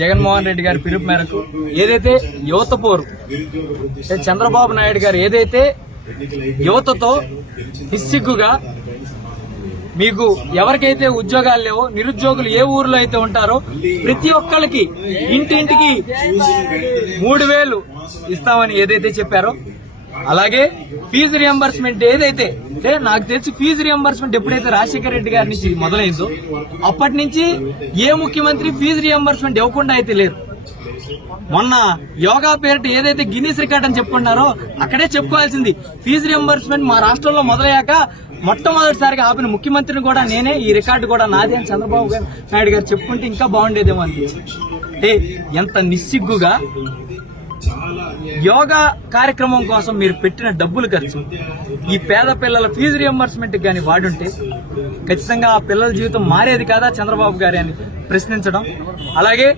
జగన్మోహన్ రెడ్డి గారి పిలుపు మేరకు ఏదైతే యువత పోరు చంద్రబాబు నాయుడు గారు ఏదైతే యువతతో హిస్సిగ్గుగా మీకు ఎవరికైతే ఉద్యోగాలు లేవో నిరుద్యోగులు ఏ ఊర్లో అయితే ఉంటారో ప్రతి ఒక్కరికి ఇంటింటికి మూడు వేలు ఇస్తామని ఏదైతే చెప్పారో అలాగే ఫీజు రియంబర్స్మెంట్ ఏదైతే అంటే నాకు తెలిసి ఫీజు రియంబర్స్మెంట్ ఎప్పుడైతే రాజశేఖర రెడ్డి గారి నుంచి మొదలైందో అప్పటి నుంచి ఏ ముఖ్యమంత్రి ఫీజు రియంబర్స్మెంట్ ఇవ్వకుండా అయితే లేరు మొన్న యోగా పేరిట ఏదైతే గిన్నీస్ రికార్డ్ అని చెప్పుకున్నారో అక్కడే చెప్పుకోవాల్సింది ఫీజు రియంబర్స్మెంట్ మా రాష్ట్రంలో మొదలయ్యాక మొట్టమొదటిసారిగా ఆపిన ముఖ్యమంత్రిని కూడా నేనే ఈ రికార్డు కూడా నాదే అని చంద్రబాబు నాయుడు గారు చెప్పుకుంటే ఇంకా బాగుండేదేమో అనిపించింది అంటే ఎంత నిస్సిగ్గుగా యోగా కార్యక్రమం కోసం మీరు పెట్టిన డబ్బులు ఖర్చు ఈ పేద పిల్లల ఫీజు రియంబర్స్మెంట్ కానీ వాడుంటే ఖచ్చితంగా ఆ పిల్లల జీవితం మారేది కాదా చంద్రబాబు గారి అని ప్రశ్నించడం అలాగే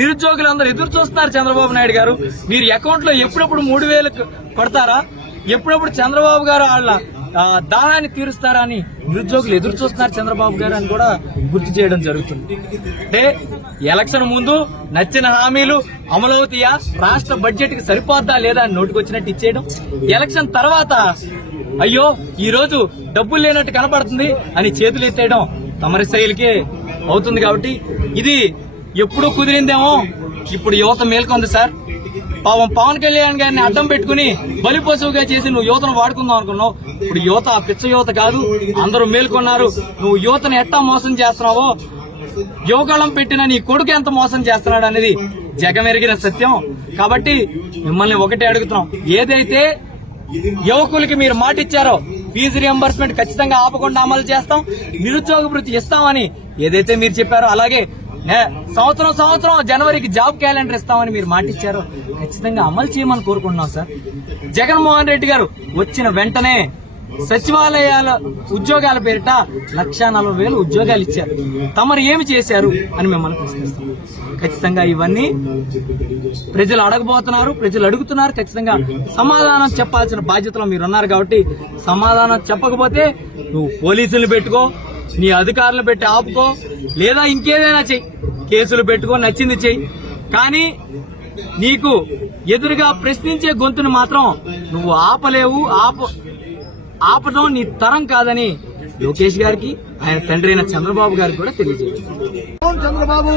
నిరుద్యోగులందరూ ఎదురు చూస్తున్నారు చంద్రబాబు నాయుడు గారు మీరు అకౌంట్లో ఎప్పుడప్పుడు మూడు వేలు కొడతారా ఎప్పుడప్పుడు చంద్రబాబు గారు వాళ్ళ దాహాన్ని అని నిరుద్యోగులు ఎదురు చూస్తున్నారు చంద్రబాబు గారు అని కూడా గుర్తు చేయడం జరుగుతుంది అంటే ఎలక్షన్ ముందు నచ్చిన హామీలు అమలవుతాయా రాష్ట్ర బడ్జెట్ కి సరిపోద్దా లేదా అని వచ్చినట్టు ఇచ్చేయడం ఎలక్షన్ తర్వాత అయ్యో ఈ రోజు డబ్బులు లేనట్టు కనపడుతుంది అని చేతులు ఎత్తేయడం తమరి శైలికే అవుతుంది కాబట్టి ఇది ఎప్పుడూ కుదిరిందేమో ఇప్పుడు యువత మేల్కొంది సార్ పాపం పవన్ కళ్యాణ్ గారిని అడ్డం పెట్టుకుని బలి పశువుగా చేసి నువ్వు యువతను వాడుకుందాం అనుకున్నావు ఇప్పుడు యువత పిచ్చ యువత కాదు అందరూ మేల్కొన్నారు నువ్వు యువతను ఎట్టా మోసం చేస్తున్నావో యువకాలం పెట్టిన నీ కొడుకు ఎంత మోసం చేస్తున్నాడు అనేది జగమెరిగిన సత్యం కాబట్టి మిమ్మల్ని ఒకటే అడుగుతున్నాం ఏదైతే యువకులకి మీరు మాట ఇచ్చారో ఫీజు రియంబర్స్మెంట్ ఖచ్చితంగా ఆపకుండా అమలు చేస్తాం నిరుద్యోగ వృత్తి ఇస్తామని ఏదైతే మీరు చెప్పారో అలాగే సంవత్సరం సంవత్సరం జనవరికి జాబ్ క్యాలెండర్ ఇస్తామని మీరు మాటిచ్చారు ఖచ్చితంగా అమలు చేయమని కోరుకుంటున్నాం సార్ జగన్మోహన్ రెడ్డి గారు వచ్చిన వెంటనే సచివాలయాల ఉద్యోగాల పేరిట లక్ష నలభై వేలు ఉద్యోగాలు ఇచ్చారు తమరు ఏమి చేశారు అని మిమ్మల్ని ప్రశ్నిస్తాం ఖచ్చితంగా ఇవన్నీ ప్రజలు అడగబోతున్నారు ప్రజలు అడుగుతున్నారు ఖచ్చితంగా సమాధానం చెప్పాల్సిన బాధ్యతలో మీరు ఉన్నారు కాబట్టి సమాధానం చెప్పకపోతే నువ్వు పోలీసులు పెట్టుకో నీ అధికారులు పెట్టి ఆపుకో లేదా ఇంకేదైనా చెయ్యి కేసులు పెట్టుకొని నచ్చింది చెయ్యి కానీ నీకు ఎదురుగా ప్రశ్నించే గొంతును మాత్రం నువ్వు ఆపలేవు ఆప ఆపడం నీ తరం కాదని లోకేష్ గారికి ఆయన తండ్రి అయిన చంద్రబాబు గారికి కూడా తెలియజేయాలి చంద్రబాబు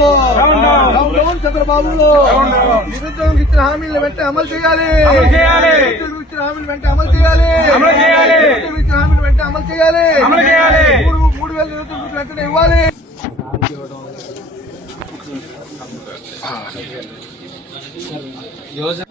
చంద్రబాబు అమలు చేయాలి హామీలు అమలు చేయాలి హామీలు అమలు చేయాలి మూడు వేల ఇవ్వాలి యోజన